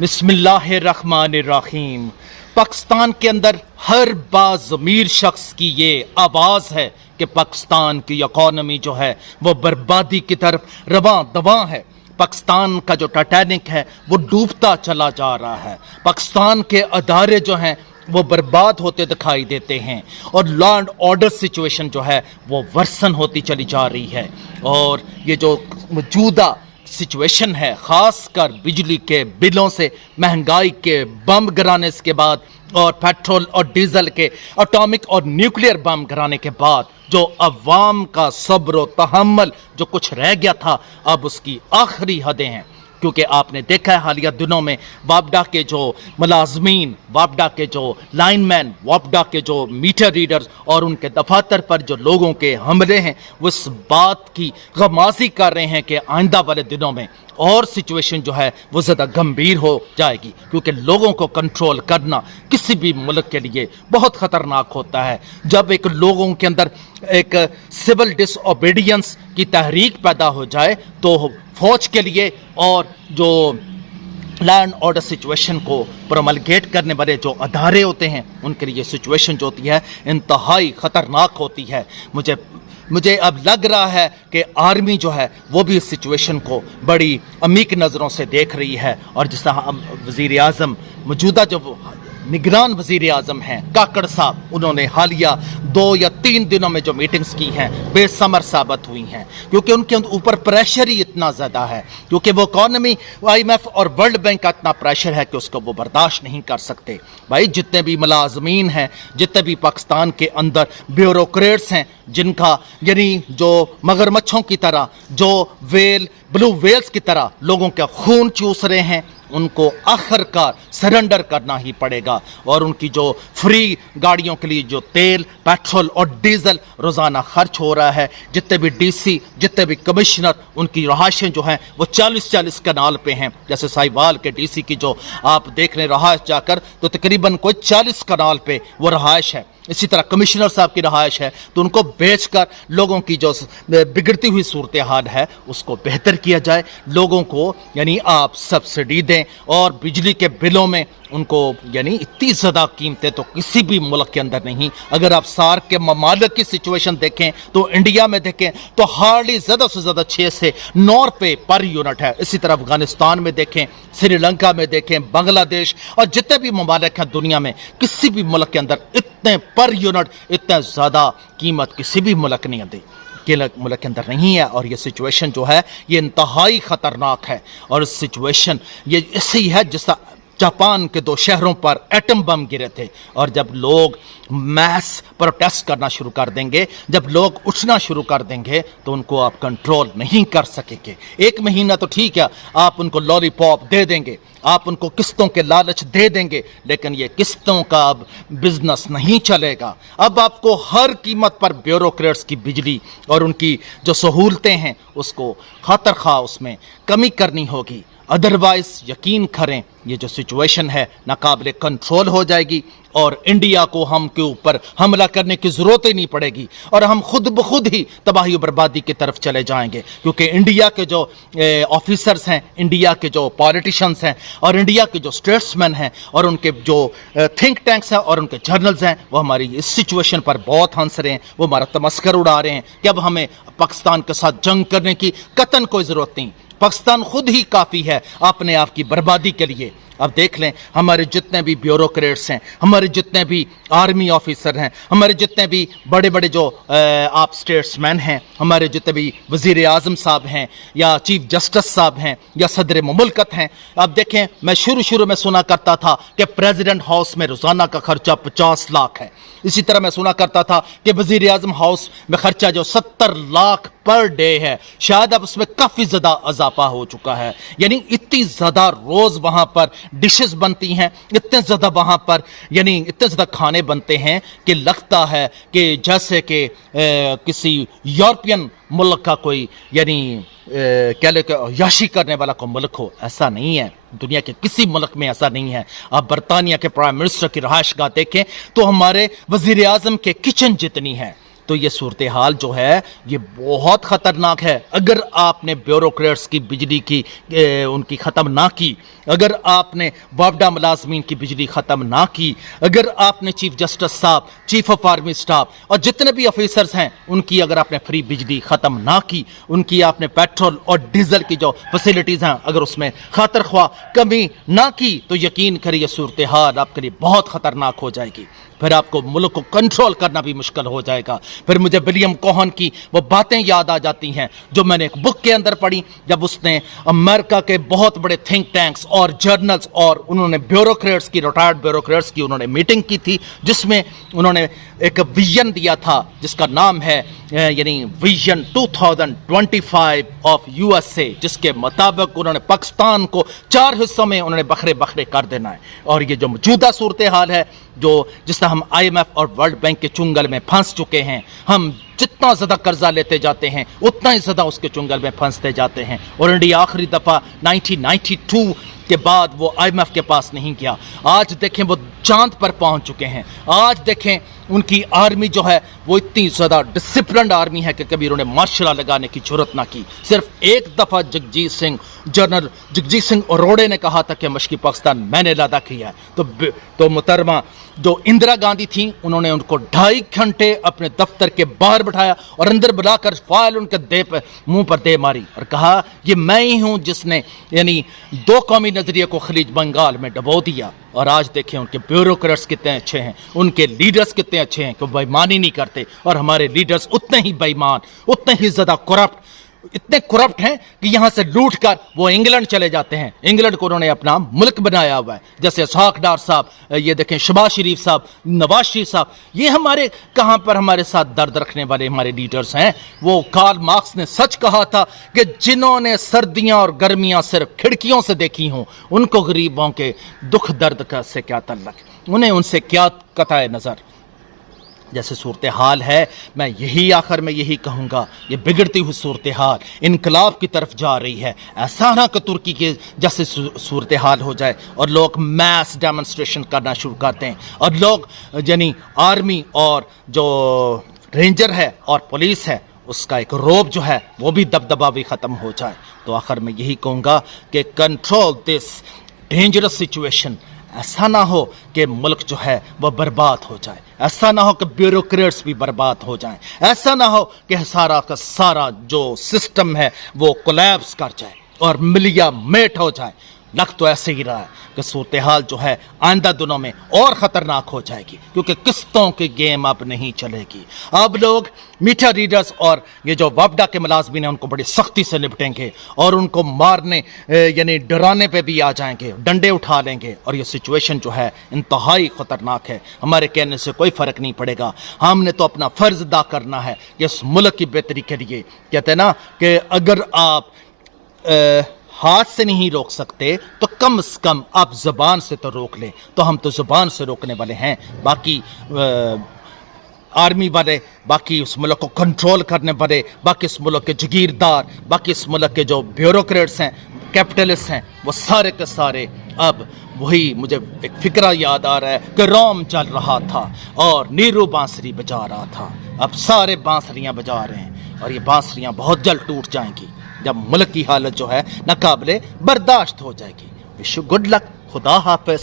बिस्मिल्लाहिर्रहमानिर्रहीम। पाकिस्तान के अंदर हर बाज़मीर शख्स की ये आवाज़ है कि पाकिस्तान की इकॉनमी जो है वो बर्बादी की तरफ रवां दवां है। पाकिस्तान का जो टाइटैनिक है वो डूबता चला जा रहा है। पाकिस्तान के अदारे जो हैं वो बर्बाद होते दिखाई देते हैं और लॉ एंड ऑर्डर सिचुएशन जो है वो वर्सन होती चली जा रही है। और ये जो मौजूदा सिचुएशन है, खासकर बिजली के बिलों से, महंगाई के बम गिराने के बाद और पेट्रोल और डीजल के एटॉमिक और न्यूक्लियर बम गिराने के बाद, जो अवाम का सब्र और तहम्मुल जो कुछ रह गया था अब उसकी आखिरी हदें हैं। क्योंकि आपने देखा है हालिया दिनों में वापडा के जो मुलाजमीन, वापडा के जो लाइनमैन, वापडा के जो मीटर रीडर्स और उनके दफातर पर जो लोगों के हमले हैं वो इस बात की गमाज़ी कर रहे हैं कि आइंदा वाले दिनों में और सिचुएशन जो है वो ज़्यादा गंभीर हो जाएगी। क्योंकि लोगों को कंट्रोल करना किसी भी मुल्क के लिए बहुत ख़तरनाक होता है। जब एक लोगों के अंदर एक सिविल डिसओबीडियंस की तहरीक पैदा हो जाए तो फौज के लिए और जो लैंड ऑर्डर सिचुएशन को प्रोमलगेट करने वाले जो अदारे होते हैं उनके लिए सिचुएशन जो होती है इंतहाई ख़तरनाक होती है। मुझे अब लग रहा है कि आर्मी जो है वो भी इस सिचुएशन को बड़ी अमीक नज़रों से देख रही है। और जिस तरह वज़ीर आज़म, मौजूदा जो निगरान वज़ीर आज़म हैं काकड़ साहब, उन्होंने हालिया 2 या 3 दिनों में जो मीटिंग्स की हैं बेसमर साबित हुई हैं। क्योंकि उनके ऊपर प्रेशर ही इतना ज़्यादा है, क्योंकि वो इकॉनमी, IMF और वर्ल्ड बैंक का इतना प्रेशर है कि उसको वो बर्दाश्त नहीं कर सकते। भाई जितने भी मुलाजमीन हैं, जितने भी पाकिस्तान के अंदर ब्यूरोक्रेट्स हैं, जिनका यानी जो मगरमच्छों की तरह, जो ब्लू वेल्स की तरह लोगों के खून चूस रहे हैं, उनको आखिरकार सरेंडर करना ही पड़ेगा। और उनकी जो फ्री गाड़ियों के लिए जो तेल, पेट्रोल और डीजल रोज़ाना खर्च हो रहा है, जितने भी DC, जितने भी कमिश्नर, उनकी रहायशें जो हैं वो 40-40 कनाल पे हैं। जैसे साहिवाल के DC की जो आप देख रहे रहायश जाकर तो तकरीबन कोई 40 कनाल पे वो रहायश है। इसी तरह कमिश्नर साहब की रहायश है, तो उनको बेचकर लोगों की जो बिगड़ती हुई सूरत हाल है उसको बेहतर किया जाए। लोगों को यानी आप सब्सिडी दें और बिजली के बिलों में उनको यानी इतनी ज़्यादा कीमतें तो किसी भी मुल्क के अंदर नहीं। अगर आप सार्क के ममालिक की सिचुएशन देखें तो इंडिया में देखें तो हार्डली ज़्यादा से ज़्यादा 6 से 9 रुपये पर यूनिट है। इसी तरह अफगानिस्तान में देखें, श्रीलंका में देखें, बांग्लादेश और जितने भी ममालिक हैं दुनिया में, किसी भी मुल्क के अंदर इतने पर यूनिट, इतने ज़्यादा कीमत किसी भी मुल्क नहीं आती मुल्क के अंदर नहीं है। और ये सिचुएशन जो है ये इंतहाई ख़तरनाक है। और सिचुएशन ये ऐसे ही है जिस जापान के 2 शहरों पर एटम बम गिरे थे। और जब लोग मैस प्रोटेस्ट करना शुरू कर देंगे, जब लोग उठना शुरू कर देंगे तो उनको आप कंट्रोल नहीं कर सकेंगे। 1 महीना तो ठीक है, आप उनको लॉलीपॉप दे देंगे, आप उनको किस्तों के लालच दे देंगे, लेकिन ये किस्तों का अब बिजनेस नहीं चलेगा। अब आपको हर कीमत पर ब्यूरोक्रेट्स की बिजली और उनकी जो सहूलतें हैं उसको खातर खा उसमें कमी करनी होगी। अदरवाइज यकीन करें ये जो सिचुएशन है नाकाबिले कंट्रोल हो जाएगी और इंडिया को हम के ऊपर हमला करने की ज़रूरत ही नहीं पड़ेगी और हम खुद ब खुद ही तबाही और बर्बादी की तरफ चले जाएंगे। क्योंकि इंडिया के जो ऑफिसर्स हैं, इंडिया के जो पॉलिटिशियंस हैं और इंडिया के जो स्टेट्समैन हैं और उनके जो थिंक टैंक्स हैं और उनके जर्नल्स हैं, वो हमारी इस सिचुएशन पर बहुत हंस रहे हैं, वो हमारा तमस्कर उड़ा रहे हैं कि अब हमें पाकिस्तान के साथ जंग करने की कतन कोई ज़रूरत नहीं। पाकिस्तान खुद ही काफ़ी है अपने आप की बर्बादी के लिए। अब देख लें हमारे जितने भी ब्यूरोक्रेट्स हैं, हमारे जितने भी आर्मी ऑफिसर हैं, हमारे जितने भी बड़े बड़े जो आप स्टेट्समैन हैं, हमारे जितने भी वज़ीर आज़म साहब हैं या चीफ जस्टिस साहब हैं या सदर मुमलकत हैं। अब देखें, मैं शुरू में सुना करता था कि प्रेसिडेंट हाउस में रोज़ाना का खर्चा 50 लाख है। इसी तरह मैं सुना करता था कि वज़ीर आज़म हाउस में खर्चा जो 70 लाख पर डे है। शायद अब उसमें काफ़ी ज़्यादा इजाफा हो चुका है। यानी इतनी ज़्यादा रोज़ वहाँ पर डिशेस बनती हैं, इतने ज़्यादा वहाँ पर यानी इतने ज़्यादा खाने बनते हैं कि लगता है कि जैसे कि किसी यूरोपियन मुल्क का कोई यानी कह ले याशी करने वाला कोई मुल्क हो। ऐसा नहीं है, दुनिया के किसी मुल्क में ऐसा नहीं है। आप बरतानिया के प्राइम मिनिस्टर की रहायशगाह देखें तो हमारे वज़ीर आज़म के किचन जितनी है। तो ये सूरत हाल जो है ये बहुत ख़तरनाक है। अगर आपने ब्यूरोक्रेट्स की बिजली की उनकी ख़त्म ना की, अगर आपने वापडा मुलाजमीन की बिजली ख़त्म ना की, अगर आपने चीफ जस्टिस साहब, चीफ ऑफ आर्मी स्टाफ और जितने भी ऑफिसर्स हैं उनकी अगर आपने फ्री बिजली ख़त्म ना की, उनकी आपने पेट्रोल और डीजल की जो फैसिलिटीज़ हैं अगर उसमें खातर ख्वाह कमी ना की, तो यकीन करिए सूरत हाल आपके लिए बहुत ख़तरनाक हो जाएगी। फिर आपको मुल्क को कंट्रोल करना भी मुश्किल हो जाएगा। फिर मुझे विलियम कोहन की वो बातें याद आ जाती हैं जो मैंने एक बुक के अंदर पढ़ी, जब उसने अमेरिका के बहुत बड़े थिंक टैंक्स और जर्नल्स और उन्होंने ब्यूरोक्रेट्स की, रिटायर्ड ब्यूरोक्रेट्स की उन्होंने मीटिंग की थी, जिसमें उन्होंने एक विजन दिया था जिसका नाम है यानी विजन 2025 ऑफ यूएसए, जिसके मुताबिक उन्होंने पाकिस्तान को 4 हिस्सों में उन्होंने बखरे बखरे कर देना है। और ये जो मौजूदा सूरत हाल है, जो जिस तरह हम IMF और वर्ल्ड बैंक के चुंगल में फंस चुके हैं, हम जितना ज़्यादा कर्जा लेते जाते हैं उतना ही ज़्यादा उसके चुंगल में फंसते जाते हैं। और इंडिया आखिरी दफ़ा 1992 के बाद वो IMF के पास नहीं गया। आज देखें वो चांद पर पहुंच चुके हैं। आज देखें उनकी आर्मी जो है वो इतनी ज़्यादा डिसिप्लिन्ड आर्मी है कि कभी उन्होंने मार्शल लॉ लगाने की जरूरत ना की। सिर्फ एक दफ़ा जनरल जगजीत सिंह अरोड़े ने कहा था कि मशरक़ी पाकिस्तान मैंने लादा किया है, तो मुहतरमा जो इंदिरा गांधी थी उन्होंने उनको 2.5 घंटे अपने दफ्तर के बाहर बिठाया और अंदर बुलाकर फाइल उनके मुंह पर दे मारी और कहा ये मैं ही हूं जिसने यानी 2 कौमी नजरिए को खलीज बंगाल में डबो दिया। और आज देखें उनके ब्यूरोक्रेट्स कितने अच्छे हैं, उनके लीडर्स कितने अच्छे हैं कि बेईमानी नहीं करते, और हमारे लीडर्स उतने ही बेईमान, उतने ही ज्यादा करप्ट, इतने करप्ट हैं कि यहां से लूट कर वो इंग्लैंड चले जाते हैं। इंग्लैंड को उन्होंने अपना मुल्क बनाया हुआ है, जैसे इसहाक डार साहब, ये देखें शहबाज शरीफ साहब, नवाज शरीफ साहब, ये हमारे कहां पर हमारे साथ दर्द रखने वाले हमारे लीडर्स हैं। वो कार्ल मार्क्स ने सच कहा था कि जिन्होंने सर्दियां और गर्मियां सिर्फ खिड़कियों से देखी हों उनको गरीबों के दुख दर्द का से क्या तल्लक, उन्हें उनसे क्या कताए नजर। जैसे सूरत हाल है, मैं यही आखिर में यही कहूँगा, ये बिगड़ती हुई सूरत हाल इनकलाब की तरफ जा रही है। ऐसा ना कि तुर्की के जैसे सूरत हाल हो जाए और लोग मैस डेमोन्स्ट्रेशन करना शुरू करते हैं और लोग यानी आर्मी और जो रेंजर है और पुलिस है उसका एक रोब जो है वो भी दबदबा भी ख़त्म हो जाए। तो आखिर में यही कहूँगा कि कंट्रोल दिस डेंजरस सिचुएशन। ऐसा ना हो कि मुल्क जो है वह बर्बाद हो जाए, ऐसा ना हो कि ब्यूरोक्रेट्स भी बर्बाद हो जाएं, ऐसा ना हो कि सारा का सारा जो सिस्टम है वो कोलैप्स कर जाए और मिलिया मेट हो जाए। लग तो ऐसे ही रहा है कि सूरत हाल जो है आइंदा दिनों में और ख़तरनाक हो जाएगी, क्योंकि किस्तों की गेम अब नहीं चलेगी। अब लोग मीठा रीडर्स और ये जो वापडा के मुलाजमीन हैं उनको बड़ी सख्ती से निपटेंगे और उनको मारने यानी डराने पे भी आ जाएंगे, डंडे उठा लेंगे। और ये सिचुएशन जो है इंतहाई ख़तरनाक है। हमारे कहने से कोई फ़र्क नहीं पड़ेगा, हमने तो अपना फ़र्ज़ अदा करना है कि इस मुल्क की बेहतरी के लिए। कहते हैं ना कि अगर आप हाथ से नहीं रोक सकते तो कम से कम आप ज़बान से तो रोक लें। तो हम तो ज़बान से रोकने वाले हैं। बाकी आर्मी वाले, बाकी उस मुल्क को कंट्रोल करने वाले, बाकी इस मुल्क के जगीरदार, बाकी इस मुल्क के जो ब्यूरोक्रेट्स हैं, कैपिटलिस्ट हैं, वो सारे के सारे अब वही मुझे एक फिक्रा याद आ रहा है कि रोम चल रहा था और नीरू बांसुरी बजा रहा था। अब सारे बांसुरियां बजा रहे हैं और ये बांसुरियां बहुत जल्द टूट जाएंगी जब मुल्क की हालत जो है नाकाबिले बर्दाश्त हो जाएगी। Wish you good luck. खुदा हाफिज।